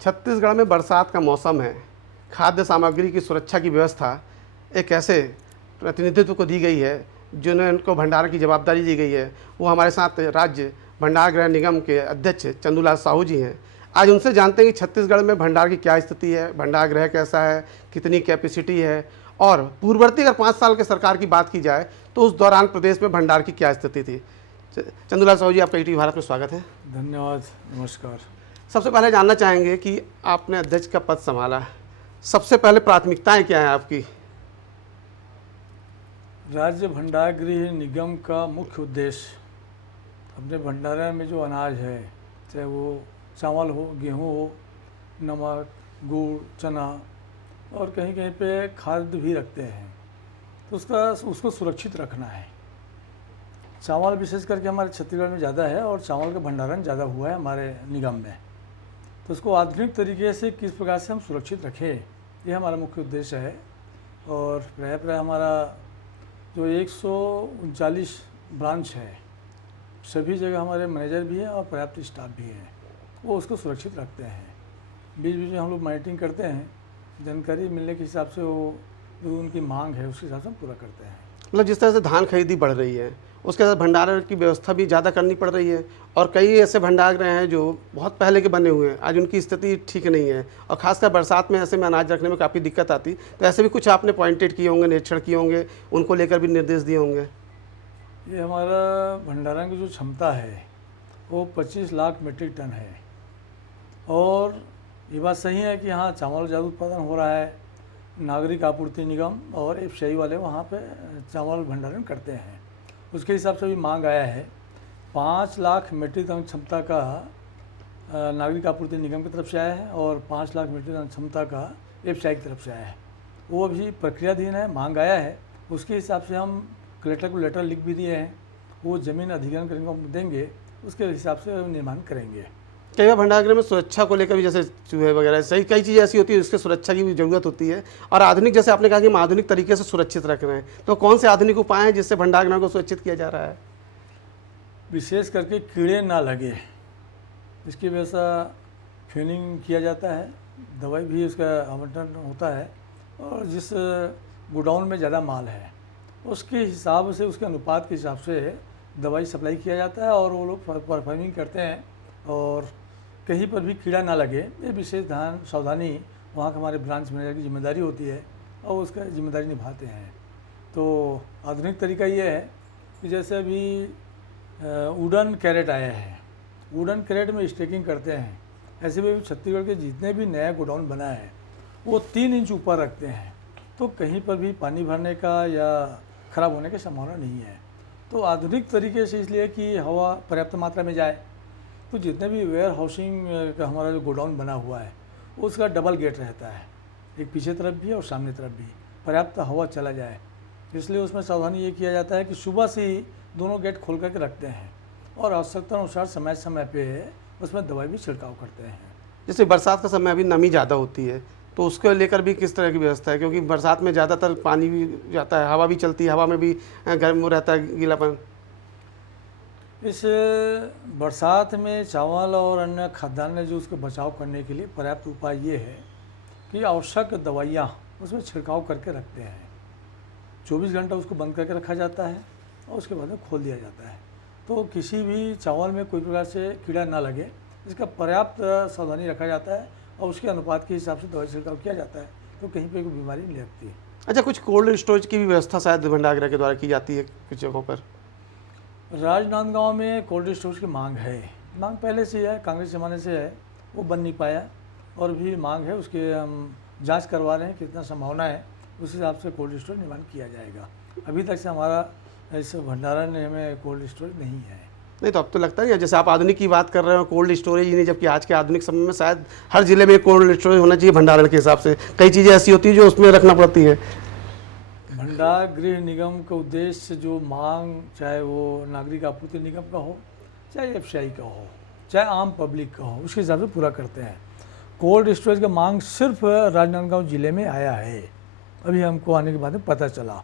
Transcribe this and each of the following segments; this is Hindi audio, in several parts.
छत्तीसगढ़ में बरसात का मौसम है। खाद्य सामग्री की सुरक्षा की व्यवस्था एक ऐसे प्रतिनिधित्व को दी गई है जिन्हें उनको भंडारण की जवाबदारी दी गई है। वो हमारे साथ राज्य भंडार गृह निगम के अध्यक्ष चंदूलाल साहू जी हैं। आज उनसे जानते हैं कि छत्तीसगढ़ में भंडार की क्या स्थिति है, भंडार गृह कैसा है, कितनी कैपेसिटी है, और पूर्ववर्ती अगर 5 साल के सरकार की बात की जाए तो उस दौरान प्रदेश में भंडार की क्या स्थिति थी। चंदूलाल साहू जी, आपका ईटीवी भारत में स्वागत है। धन्यवाद, नमस्कार। सबसे पहले जानना चाहेंगे कि आपने अध्यक्ष का पद संभाला, सबसे पहले प्राथमिकताएं क्या हैं आपकी? राज्य भंडार गृह निगम का मुख्य उद्देश्य अपने भंडारण में जो अनाज है, चाहे वो चावल हो, गेहूं हो, नमक, गुड़, चना और कहीं कहीं पे खाद्य भी रखते हैं, तो उसको सुरक्षित रखना है। चावल विशेष करके हमारे छत्तीसगढ़ में ज़्यादा है और चावल का भंडारण ज़्यादा हुआ है हमारे निगम में, तो उसको आधुनिक तरीके से किस प्रकार से हम सुरक्षित रखें, ये हमारा मुख्य उद्देश्य है। और प्राय हमारा जो 139 ब्रांच है, सभी जगह हमारे मैनेजर भी हैं और पर्याप्त स्टाफ भी है, वो उसको सुरक्षित रखते हैं। बीच बीच में हम लोग मॉनिटरिंग करते हैं, जानकारी मिलने के हिसाब से वो जो उनकी मांग है उसके हिसाब से हम पूरा करते हैं। मतलब जिस तरह से धान खरीदी बढ़ रही है, उसके साथ भंडारण की व्यवस्था भी ज़्यादा करनी पड़ रही है, और कई ऐसे भंडार गृह हैं जो बहुत पहले के बने हुए हैं, आज उनकी स्थिति ठीक नहीं है, और खासकर बरसात में ऐसे में अनाज रखने में काफ़ी दिक्कत आती। तो ऐसे भी कुछ आपने पॉइंटेड किए होंगे, निरीक्षण किए होंगे, उनको लेकर भी निर्देश दिए होंगे। ये हमारा भंडारण की जो क्षमता है वो 25 लाख मीट्रिक टन है, और ये बात सही है कि हाँ, चावल ज़्यादा उत्पादन हो रहा है। नागरिक आपूर्ति निगम और एफसीआई वाले वहाँ पे चावल भंडारण करते हैं, उसके हिसाब से भी मांग आया है। 5 लाख मीट्रिक टन क्षमता का नागरिक आपूर्ति निगम की तरफ से आया है और 5 लाख मीट्रिक टन क्षमता का एफसीआई की तरफ से आया है। वो अभी प्रक्रियाधीन है, मांग आया है, उसके हिसाब से हम कलेक्टर को लेटर लिख भी दिए हैं, वो ज़मीन अधिग्रहण करेंगे, देंगे, उसके हिसाब से निर्माण करेंगे। कई बार भंडार गृह में सुरक्षा को लेकर भी, जैसे चूहे वगैरह, सही कई चीज़ें ऐसी होती है जिसके सुरक्षा की भी ज़रूरत होती है, और आधुनिक, जैसे आपने कहा कि हम आधुनिक तरीके से सुरक्षित रख रहे हैं, तो कौन से आधुनिक उपाय हैं जिससे भंडार गृह को सुरक्षित किया जा रहा है? विशेष करके कीड़े ना लगे, इसकी व्यवस्था फ्यूनिंग किया जाता है, दवाई भी उसका आवंटन होता है, और जिस गोडाउन में ज़्यादा माल है उसके हिसाब से, उसके अनुपात के हिसाब से दवाई सप्लाई किया जाता है, और वो लोग परफॉर्मिंग करते हैं, और कहीं पर भी कीड़ा ना लगे ये विशेष ध्यान सावधानी वहाँ के हमारे ब्रांच मैनेजर की जिम्मेदारी होती है, और उसका जिम्मेदारी निभाते हैं। तो आधुनिक तरीका ये है कि जैसे अभी वुडन कैरेट आया है, वुडन कैरेट में स्टेकिंग करते हैं, ऐसे भी छत्तीसगढ़ के जितने भी नया गोडाउन बना है वो 3 इंच ऊपर रखते हैं, तो कहीं पर भी पानी भरने का या ख़राब होने की संभावना नहीं है। तो आधुनिक तरीके से, इसलिए कि हवा पर्याप्त मात्रा में जाए, तो जितने भी वेयर हाउसिंग का हमारा जो गोडाउन बना हुआ है उसका डबल गेट रहता है, एक पीछे तरफ भी और सामने तरफ भी, पर्याप्त हवा चला जाए, इसलिए उसमें सावधानी ये किया जाता है कि सुबह से ही दोनों गेट खोल करके रखते हैं, और आवश्यकता अनुसार समय समय पे उसमें दवाई भी छिड़काव करते हैं। जैसे बरसात का समय, अभी नमी ज़्यादा होती है, तो उसको लेकर भी किस तरह की व्यवस्था है? क्योंकि बरसात में ज़्यादातर पानी भी जाता है, हवा भी चलती है, हवा में भी गर्म रहता है, गीलापन। इस बरसात में चावल और अन्य खाद्यान्न जो उसके बचाव करने के लिए पर्याप्त उपाय ये है कि आवश्यक दवाइयाँ उसमें छिड़काव करके रखते हैं। 24 घंटा उसको बंद करके रखा जाता है और उसके बाद में खोल दिया जाता है, तो किसी भी चावल में कोई प्रकार से कीड़ा ना लगे, इसका पर्याप्त सावधानी रखा जाता है, और उसके अनुपात के हिसाब से दवाई छिड़काव किया जाता है, तो कहीं पर कोई बीमारी नहीं लगती है। अच्छा, कुछ कोल्ड स्टोरेज की भी व्यवस्था शायद भंडार गृह के द्वारा की जाती है कुछ जगहों पर? राजनांदगांव में कोल्ड स्टोरेज की मांग है, मांग पहले से है, कांग्रेस ज़माने से है, वो बन नहीं पाया, और भी मांग है, उसके हम जांच करवा रहे हैं कितना संभावना है, उस हिसाब से कोल्ड स्टोरेज निर्माण किया जाएगा। अभी तक से हमारा इस भंडारण में कोल्ड स्टोरेज नहीं है। नहीं, तो अब तो लगता है, जैसे आप आधुनिक की बात कर रहे हो, कोल्ड स्टोरेज ही नहीं, जबकि आज के आधुनिक समय में शायद हर जिले में कोल्ड स्टोरेज होना चाहिए भंडारण के हिसाब से। कई चीज़ें ऐसी होती है जो उसमें रखना पड़ती है। भंडार गृह निगम का उद्देश्य जो मांग, चाहे वो नागरिक आपूर्ति निगम का हो, चाहे एफसीआई का हो, चाहे आम पब्लिक का हो, उसके हिसाब से पूरा करते हैं। कोल्ड स्टोरेज का मांग सिर्फ राजनांदगांव ज़िले में आया है, अभी हमको आने के बाद में पता चला,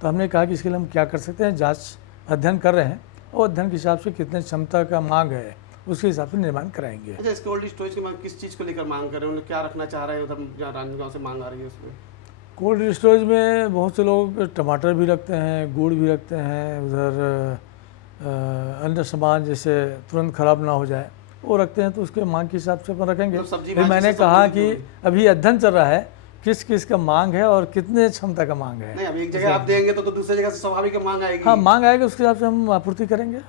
तो हमने कहा कि इसके लिए हम क्या कर सकते हैं, जांच अध्ययन कर रहे हैं, और अध्ययन के हिसाब से कितने क्षमता का मांग है उसके हिसाब से निर्माण कराएंगे। अच्छा, इस कोल्ड स्टोरेज की मांग किस चीज़ को लेकर मांग कर रहे हैं, उन्हें क्या रखना चाह रहे हैं उधर जहाँ राजनांदगांव से मांग आ रही है उसमें? कोल्ड स्टोरेज में बहुत से लोग टमाटर भी रखते हैं, गुड़ भी रखते हैं, उधर अन्य सामान जैसे तुरंत ख़राब ना हो जाए वो रखते हैं, तो उसके मांग के हिसाब से अपन रखेंगे। मतलब सब्जी फिर भाजी मैंने से कहा संबंधित कि जो भी। अभी अध्ययन चल रहा है किस किस का मांग है और कितने क्षमता का मांग है। नहीं, अब एक जगह आप देंगे तो दूसरी जगह से स्वाभाविक मांग आएगी। हाँ, मांग आएगी उसके हिसाब से हम आपूर्ति करेंगे।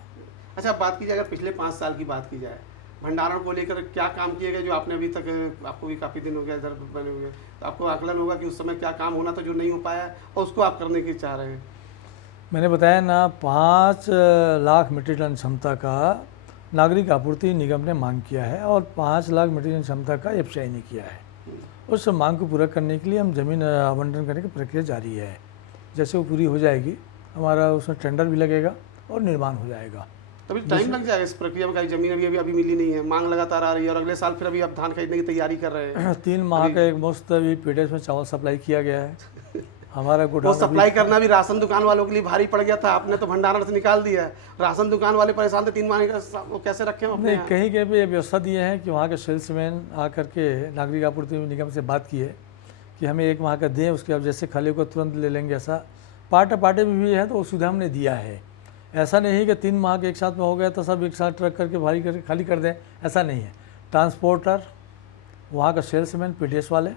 अच्छा, बात की जाए अगर पिछले 5 साल की बात की जाए, भंडारण को लेकर क्या काम किए गए जो आपने अभी तक, आपको भी काफ़ी दिन हो गया इधर बने हुए, तो आपको आकलन होगा कि उस समय क्या काम होना था जो नहीं हो पाया और उसको आप करने की चाह रहे हैं? मैंने बताया ना, 5 लाख मीट्रिक टन क्षमता का नागरिक आपूर्ति निगम ने मांग किया है और 5 लाख मीट्रिक टन क्षमता का एफसीआई ने किया है। उस मांग को पूरा करने के लिए हम ज़मीन आवंटन करने की प्रक्रिया जारी है। जैसे वो पूरी हो जाएगी हमारा उसमें टेंडर भी लगेगा और निर्माण हो जाएगा। तभी टाइम लग जाएगा इस प्रक्रिया में, कहीं ज़मीन अभी मिली नहीं है, मांग लगातार आ रही है और अगले साल फिर अभी आप धान खरीदने की तैयारी कर रहे हैं। 3 माह का एक मुश्त अभी पीडीएस में चावल सप्लाई किया गया है। हमारा वो गोडाउन सप्लाई करना भी राशन दुकान वालों के लिए भारी पड़ गया था, आपने तो भंडारण से निकाल दिया। राशन दुकान वाले परेशान थे 3 महीने का, वो कैसे रखें हम अपने नहीं, यहाँ? कहीं कहीं पे ये व्यवस्था दिए हैं कि वहाँ के सेल्समैन आकर के नागरिक आपूर्ति निगम से बात की है कि हमें 1 माह का दें, उसके अब जैसे खाली को तुरंत ले लेंगे। ऐसा पार्टे में भी है तो वो सुविधा हमने दिया है। ऐसा नहीं है कि 3 माह के एक साथ में हो गया तो सब एक साथ ट्रक करके भारी करके खाली कर दें, ऐसा नहीं है। ट्रांसपोर्टर, वहाँ का सेल्समैन, पीडीएस वाले,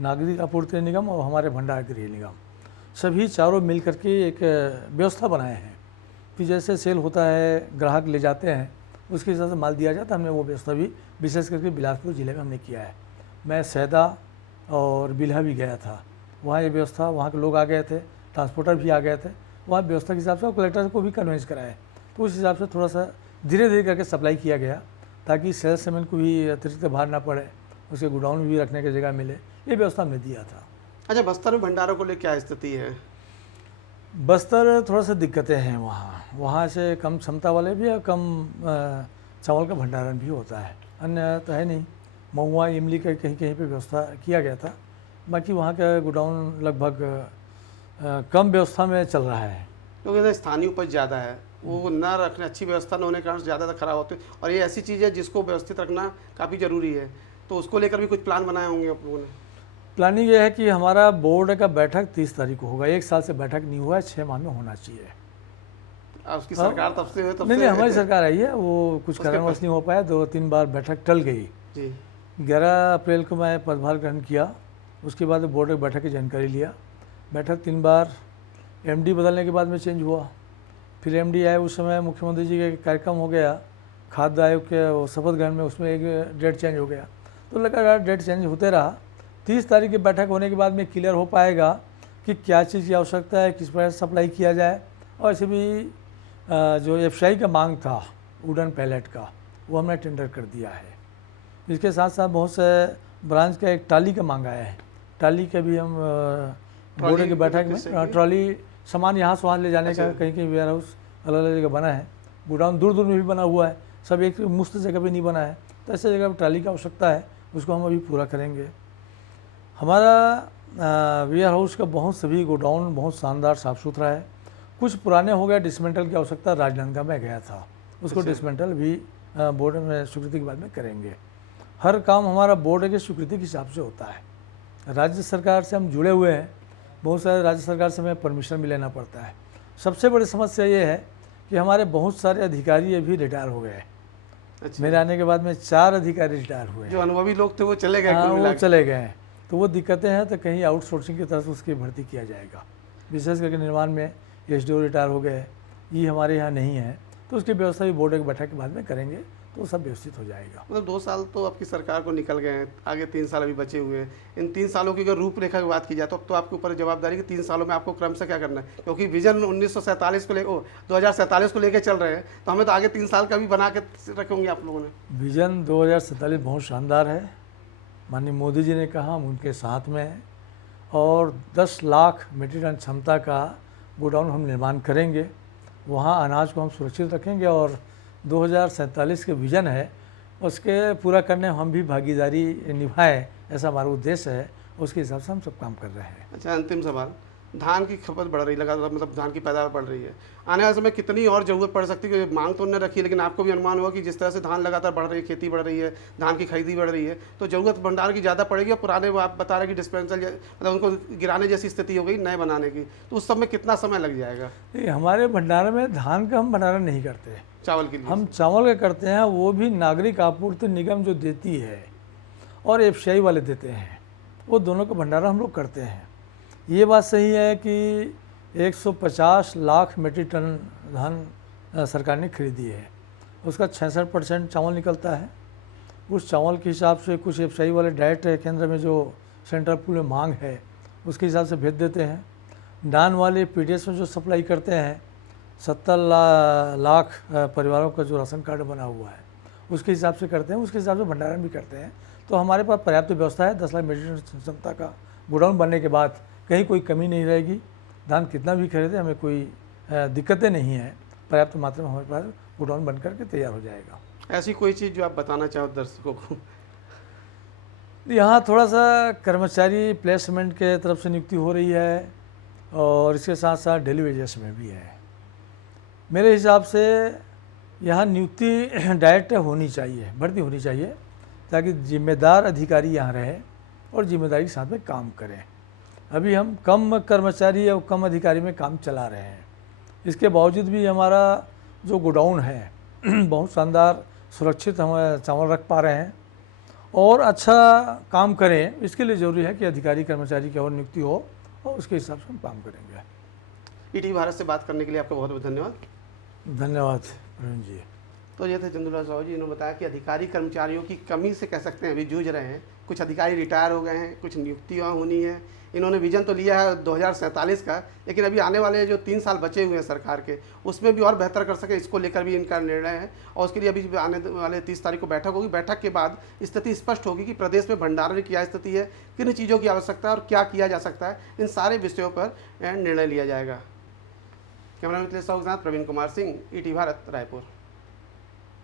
नागरिक आपूर्ति निगम और हमारे भंडार गृह निगम, सभी चारों मिल करके एक व्यवस्था बनाए हैं कि जैसे सेल होता है, ग्राहक ले जाते हैं, उसके हिसाब से माल दिया जाता है। हमने वो व्यवस्था भी विशेष करके बिलासपुर ज़िले में हमने किया है। मैं सैदा और बिल्हा भी गया था, वहाँ ये व्यवस्था, वहाँ के लोग आ गए थे, ट्रांसपोर्टर भी आ गए थे, वहाँ व्यवस्था के हिसाब से कलेक्टर को भी कन्विंस कराया। तो उस हिसाब से थोड़ा सा धीरे धीरे करके सप्लाई किया गया ताकि सेल्समैन को भी अतिरिक्त भार ना पड़े, उसके गोडाउन में भी रखने की जगह मिले, ये व्यवस्था हमने दिया था। अच्छा, बस्तर में भंडारों को लेकर क्या स्थिति है? बस्तर थोड़ा सा दिक्कतें हैं, वहाँ से कम क्षमता वाले भी और कम चावल का भंडारण भी होता है, अन्य तो है नहीं। महुआ, इमली का कहीं कहीं पे व्यवस्था किया गया था, बाकी वहाँ का गोडाउन लगभग कम व्यवस्था में चल रहा है। क्योंकि स्थानीय उपज ज़्यादा है, वो ना रखने, अच्छी व्यवस्था न होने के कारण ज़्यादा खराब होते हैं और ये ऐसी चीज़ है जिसको व्यवस्थित रखना काफ़ी ज़रूरी है, तो उसको लेकर भी कुछ प्लान बनाए होंगे आप लोगों ने? प्लानिंग ये है कि हमारा बोर्ड का बैठक 30 तारीख को होगा। 1 साल से बैठक नहीं हुआ है, 6 माह में होना चाहिए। उसकी सरकार तब से तब नहीं, से हमारी सरकार आई है, वो कुछ कारणवश नहीं हो पाया, 2-3 बार बैठक टल गई। जी। 11 अप्रैल को मैं पदभार ग्रहण किया, उसके बाद बोर्ड की बैठक की जानकारी लिया। बैठक 3 बार एमडी बदलने के बाद में चेंज हुआ, फिर एमडी आए, उस समय मुख्यमंत्री जी का कार्यक्रम हो गया, खाद्य आयोग के शपथ ग्रहण में, उसमें एक डेट चेंज हो गया, तो लगातार डेट चेंज होते रहा। 30 तारीख की बैठक होने के बाद में क्लियर हो पाएगा कि क्या चीज़ की आवश्यकता है, किस प्रकार सप्लाई किया जाए। और ऐसे भी जो एफसीआई का मांग था वुडन पैलेट का, वो हमने टेंडर कर दिया है। इसके साथ साथ बहुत से ब्रांच का एक टाली का मांग आया है, टाली का भी हम बोर्ड की बैठक में, ट्रॉली सामान यहाँ से वहाँ ले जाने का, कहीं कहीं वेयर हाउस अलग अलग जगह बना है, गोडाउन दूर दूर में भी बना हुआ है, सब एक मुफ्त जगह पे नहीं बना है, तो ऐसे जगह पर ट्राली की आवश्यकता है, उसको हम अभी पूरा करेंगे। हमारा वेयर हाउस का बहुत सभी गोडाउन बहुत शानदार साफ़ सुथरा है। कुछ पुराने हो गए, डिसमेंटल की आवश्यकता राजनांदगांव में गया था, उसको डिसमेंटल भी बोर्ड में स्वीकृति के बाद में करेंगे। हर काम हमारा बोर्ड की स्वीकृति के हिसाब से होता है। राज्य सरकार से हम जुड़े हुए हैं, बहुत सारे राज्य सरकार से हमें परमिशन भी लेना पड़ता है। सबसे बड़ी समस्या ये है कि हमारे बहुत सारे अधिकारी अभी रिटायर हो गए। अच्छा। मेरे आने के बाद में 4 अधिकारी रिटायर हुए। जो अनुभवी लोग थे वो चले गए। हाँ, वो चले गए हैं, तो वो दिक्कतें हैं, तो कहीं आउटसोर्सिंग की तरफ से उसकी भर्ती किया जाएगा। विशेष करके निर्माण में एसडीओ रिटायर हो गए, ये हमारे यहाँ नहीं है, तो उसकी व्यवस्था भी बोर्ड की बैठक के बाद में करेंगे, तो सब व्यवस्थित हो जाएगा। मतलब 2 साल तो आपकी सरकार को निकल गए हैं, आगे 3 साल अभी बचे हुए हैं। इन 3 सालों की अगर रूपरेखा की बात की जाए तो अब तो आपके ऊपर जवाबदारी कि 3 सालों में आपको क्रम से क्या करना है, क्योंकि विजन 1947 को 2047 को लेकर चल रहे हैं, तो हमें तो आगे 3 साल का भी बना के रखे होंगे आप लोगों ने। विजन 2047 बहुत शानदार है, माननीय मोदी जी ने कहा, हम उनके साथ में हैं, और 10 लाख मीट्रिक टन क्षमता का गोडाउन हम निर्माण करेंगे। वहाँ अनाज को हम सुरक्षित रखेंगे और 2047 के विज़न है उसके पूरा करने में हम भी भागीदारी निभाएं, ऐसा हमारा उद्देश्य है। उसके हिसाब से हम सब काम कर रहे हैं। अच्छा, अंतिम सवाल, धान की खपत बढ़ रही है लगातार, मतलब धान की पैदावार बढ़ रही है। आने वाले समय कितनी और ज़रूरत पड़ सकती है, मांग तो उन्होंने रखी है, लेकिन आपको भी अनुमान होगा कि जिस तरह से धान लगातार बढ़ रही है, खेती बढ़ रही है, धान की खरीदी बढ़ रही है, तो ज़रूरत भंडार की ज़्यादा पड़ेगी। और पुराने वो आप बता रहे कि डिस्पेंसर मतलब उनको गिराने जैसी स्थिति हो गई नए बनाने की, तो उस सब में कितना समय लग जाएगा? ये हमारे भंडारण में धान का हम भंडारण नहीं करते, चावल के लिए हम चावल का करते हैं। वो भी नागरिक आपूर्ति निगम जो देती है और एफसीआई वाले देते हैं, वो दोनों का भंडारण हम लोग करते हैं। ये बात सही है कि 150 लाख मीट्रिक टन धान सरकार ने खरीदी है, उसका 66% चावल निकलता है। उस चावल के हिसाब से कुछ एफसीआई वाले डाइट केंद्र में जो सेंट्रल पूल में मांग है उसके हिसाब से भेज देते हैं। डान वाले पीडीएस में जो सप्लाई करते हैं 70 लाख परिवारों का जो राशन कार्ड बना हुआ है उसके हिसाब से करते हैं, उसके हिसाब से भंडारण भी करते हैं। तो हमारे पास पर्याप्त व्यवस्था है। 10 लाख मीट्रिक टन क्षमता का गोडाउन बनने के बाद कहीं कोई कमी नहीं रहेगी। धान कितना भी खरीदे हमें कोई दिक्कतें नहीं है, पर्याप्त मात्रा में हमारे पास गोडाउन बन करके तैयार हो जाएगा। ऐसी कोई चीज़ जो आप बताना चाहो दर्शकों को? यहाँ थोड़ा सा कर्मचारी प्लेसमेंट के तरफ से नियुक्ति हो रही है और इसके साथ साथ डेली वेजेस में भी है। मेरे हिसाब से यहाँ नियुक्ति डायरेक्ट होनी चाहिए, भर्ती होनी चाहिए, ताकि जिम्मेदार अधिकारी यहाँ रहे और जिम्मेदारी के साथ में काम करें। अभी हम कम कर्मचारी और कम अधिकारी में काम चला रहे हैं। इसके बावजूद भी हमारा जो गोडाउन है बहुत शानदार सुरक्षित हम चावल रख पा रहे हैं और अच्छा काम करें। इसके लिए ज़रूरी है कि अधिकारी कर्मचारी की और नियुक्ति हो और उसके हिसाब से हम काम करेंगे। ईटीवी भारत से बात करने के लिए आपका बहुत बहुत धन्यवाद। धन्यवाद प्रवीण जी। तो ये थे चंदूलाल साहू जी, इन्होंने बताया कि अधिकारी कर्मचारियों की कमी से कह सकते हैं अभी जूझ रहे हैं। कुछ अधिकारी रिटायर हो गए हैं, कुछ नियुक्तियाँ होनी है। इन्होंने विजन तो लिया है 2047 का, लेकिन अभी आने वाले जो 3 साल बचे हुए हैं सरकार के, उसमें भी और बेहतर कर सके, इसको लेकर भी इनका निर्णय है। और उसके लिए अभी आने वाले 30 तारीख को बैठक होगी। बैठक के बाद स्थिति स्पष्ट होगी कि प्रदेश में भंडारण की क्या स्थिति है, किन चीज़ों की आवश्यकता है और क्या किया जा सकता है। इन सारे विषयों पर निर्णय लिया जाएगा। कैमरा मैन साहू के साथ प्रवीण कुमार सिंह, ईटीवी भारत, रायपुर।